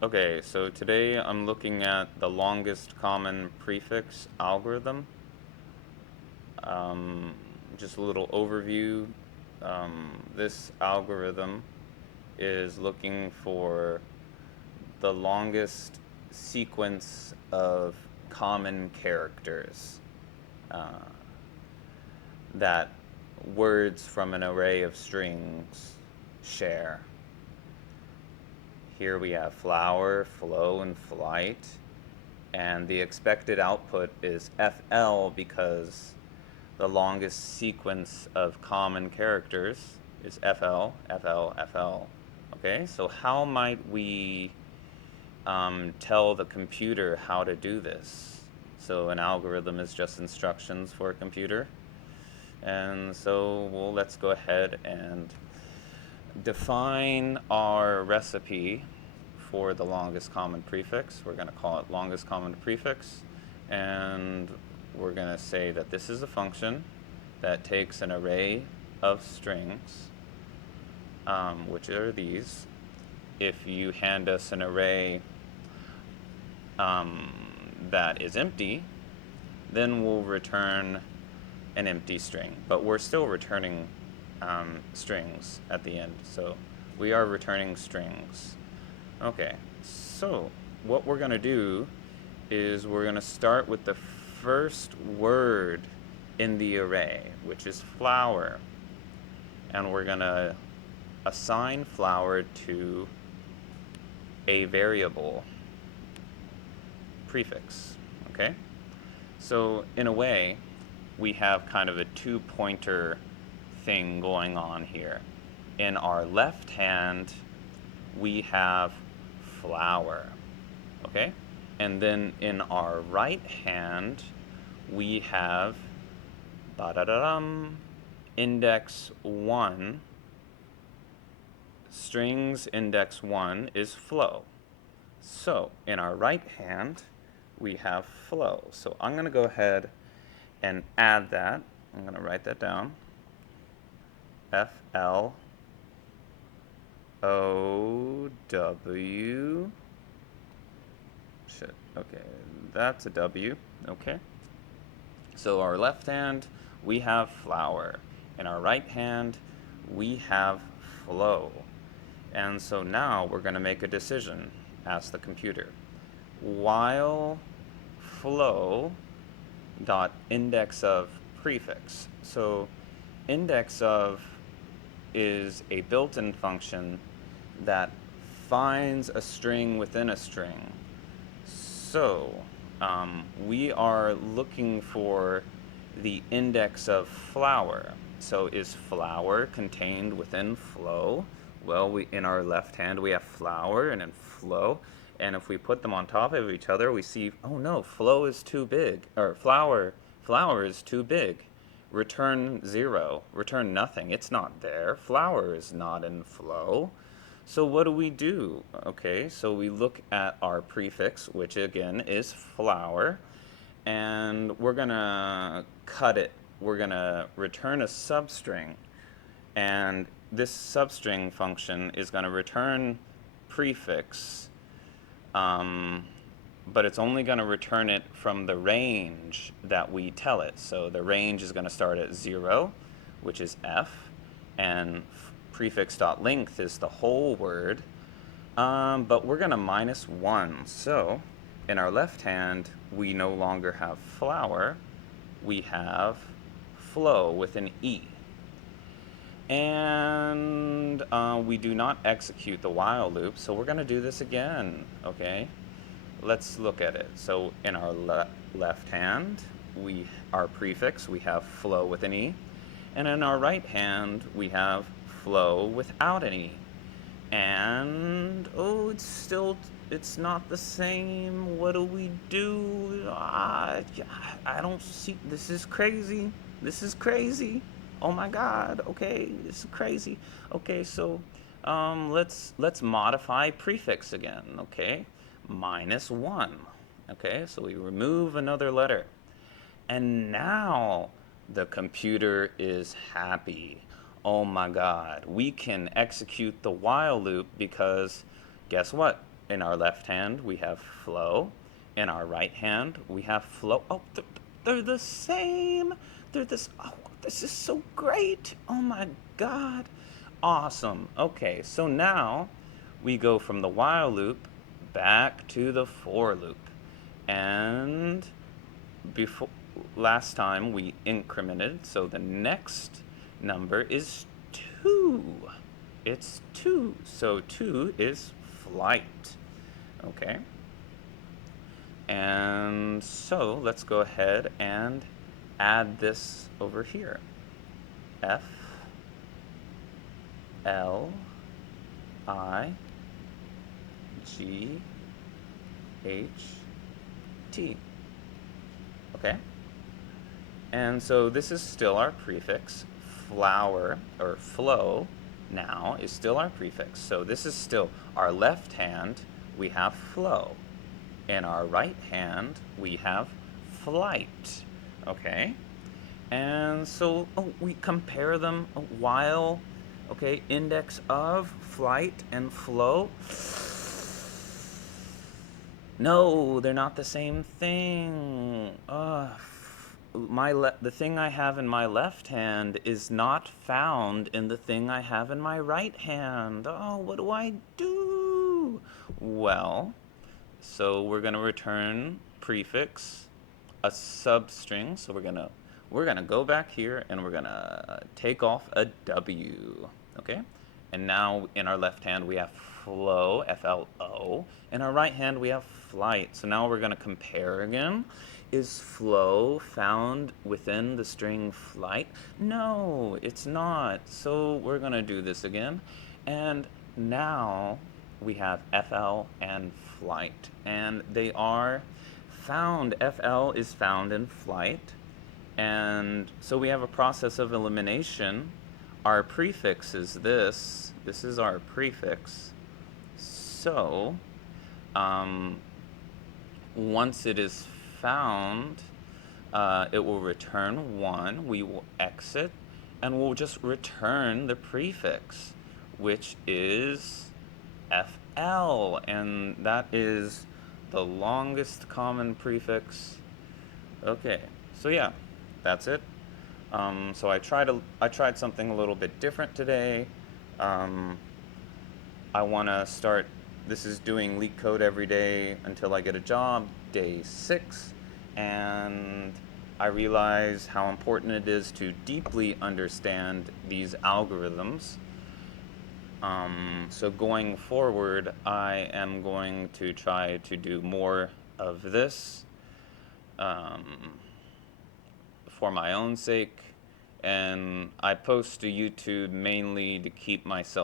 Okay, so today I'm looking at the longest common prefix algorithm. Um, just a little overview. This algorithm is looking for the longest sequence of common characters uh, that words from an array of strings share. Here we have flower, flow, and flight. And the expected output is FL because the longest sequence of common characters is FL, FL, FL. Okay, so how might we tell the computer how to do this? So an algorithm is just instructions for a computer. And so, well, let's go ahead and define our recipe for the longest common prefix. We're going to call it longest common prefix, and we're going to say that this is a function that takes an array of strings, which are these. If you hand us an array um, that is empty, then we'll return an empty string, but we're still returning strings at the end, so we are returning strings. Okay, so what we're going to do is we're going to start with the first word in the array, which is flower. And we're going to assign flower to a variable prefix. Okay? So, in a way, we have kind of a two-pointer thing going on here. In our left hand, we have flower, okay? And then in our right hand, we have index 1. Strings index 1 is flow. So in our right hand, we have flow. So I'm going to go ahead and add that. I'm going to write that down. FLOW. Shit. Okay, that's a W. Okay. So our left hand, we have flower. In our right hand, we have flow. And so now we're going to make a decision. Ask the computer. While flow dot index of prefix. So index of is a built-in function that finds a string within a string. So we are looking for the index of flower. So is flower contained within flow? Well, in our left hand we have flower and in flow. And if we put them on top of each other, we see, oh no, flow is too big, or flower is too big. Return 0, return nothing. It's not there. Flower is not in flow. So what do we do? Okay, so we look at our prefix, which again is flower, and we're gonna cut it. We're gonna return a substring, and this substring function is gonna return prefix, but it's only gonna return it from the range that we tell it. So the range is gonna start at 0, which is F, and prefix.length is the whole word, but we're going to minus 1. So in our left hand, we no longer have flower. We have flow with an E. And we do not execute the while loop, so we're going to do this again, okay? Let's look at it. So in our left hand, our prefix, we have flow with an E. And in our right hand, we have flow without an E. And, oh, it's not the same. What do we do? I don't see, this is crazy. This is crazy. Oh my God, okay, this is crazy. Okay, so let's modify prefix again, okay? Minus 1. Okay, so we remove another letter. And now the computer is happy. Oh my God, we can execute the while loop because guess what? in our left hand, we have flow. In our right hand, we have flow. Oh, they're the same. Oh, this is so great. Oh my God. Awesome. Okay, so now we go from the while loop back to the for loop. And before last time we incremented, so the next number is 2. It's 2. So 2 is flight. Okay. And so let's go ahead and add this over here. F L I G H T. Okay? And so this is still our prefix. Flower, or flow, now is still our prefix. So this is still our left hand, we have flow. In our right hand, we have flight. Okay? And so we compare them while, okay, index of, flight, and flow. No, they're not the same thing. The thing I have in my left hand is not found in the thing I have in my right hand. Oh, what do I do? Well, so we're going to return prefix, a substring. So we're gonna go back here and we're gonna take off a W. Okay? And now in our left hand we have flow, F-L-O. In our right hand we have flight. So now we're gonna compare again. Is flow found within the string flight? No, it's not. So we're gonna do this again. And now we have FL and flight. And they are found. FL is found in flight. And so we have a process of elimination. Our prefix is this. This is our prefix. So once it is found, it will return 1. We will exit, and we'll just return the prefix, which is FL. And that is the longest common prefix. Okay, so yeah, that's it. So I tried something a little bit different today. I want to start. This is doing LeetCode every day until I get a job, day 6, and I realize how important it is to deeply understand these algorithms. So going forward, I am going to try to do more of this. For my own sake, and I post to YouTube mainly to keep myself